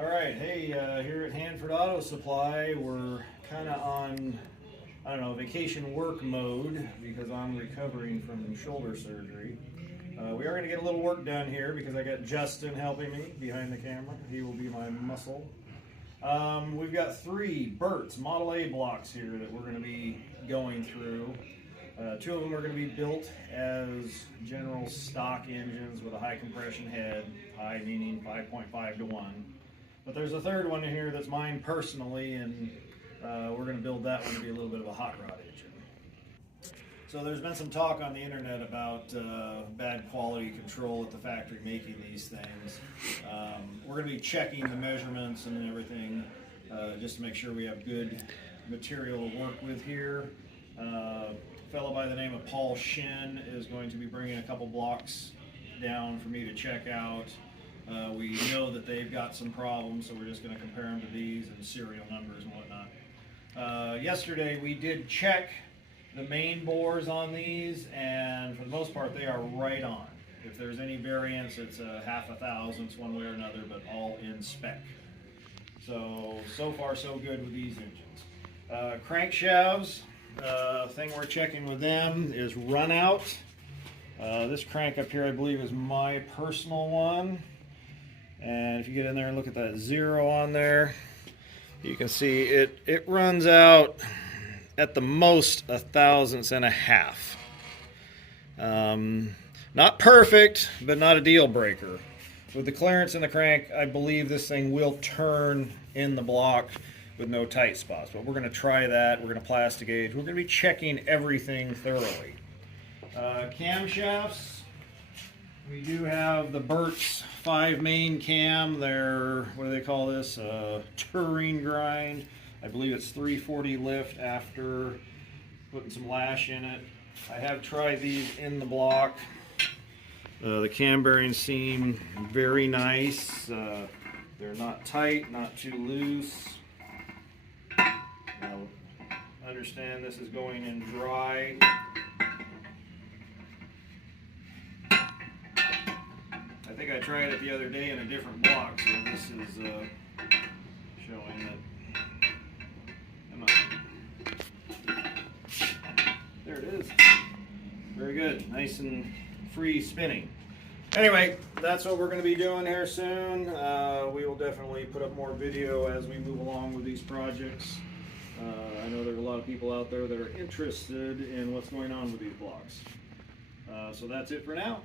All right, hey, here at Hanford Auto Supply, we're kind of on, I don't know, vacation work mode because I'm recovering from shoulder surgery. We are going to get a little work done here because I got Justin helping me behind the camera. He will be my muscle. We've got 3 Burtz Model A blocks here that we're going to be going through. 2 of them are going to be built as general stock engines with a high compression head, high meaning 5.5 to 1. But there's a 3rd one in here that's mine personally, and we're going to build that one to be a little bit of a hot rod engine. So there's been some talk on the internet about bad quality control at the factory making these things. We're going to be checking the measurements and everything just to make sure we have good material to work with here. A fellow by the name of Paul Shin is going to be bringing a couple blocks down for me to check out. We know that they've got some problems, so we're just going to compare them to these and serial numbers and whatnot. Yesterday we did check the main bores on these, and for the most part they are right on. If there's any variance, it's a half a thousandths one way or another, but all in spec. So far so good with these engines. Crankshafts, thing we're checking with them is run out. This crank up here I believe is my personal one. And if you get in there and look at that 0 on there, you can see it runs out at the most 1/1000th. Not perfect, but not a deal breaker. With the clearance in the crank, I believe this thing will turn in the block with no tight spots. But we're going to try that. We're going to plastic gauge. We're going to be checking everything thoroughly. Camshafts. We do have the Burtz 5 main cam. They're, what do they call this? Touring grind. I believe it's 340 lift after putting some lash in it. I have tried these in the block. The cam bearings seem very nice. They're not tight, not too loose. Now, understand this is going in dry. I think I tried it the other day in a different block, so this is showing that. Come on. There it is. Very good. Nice and free spinning. Anyway, that's what we're going to be doing here soon. We will definitely put up more video as we move along with these projects. I know there are a lot of people out there that are interested in what's going on with these blocks. So that's it for now.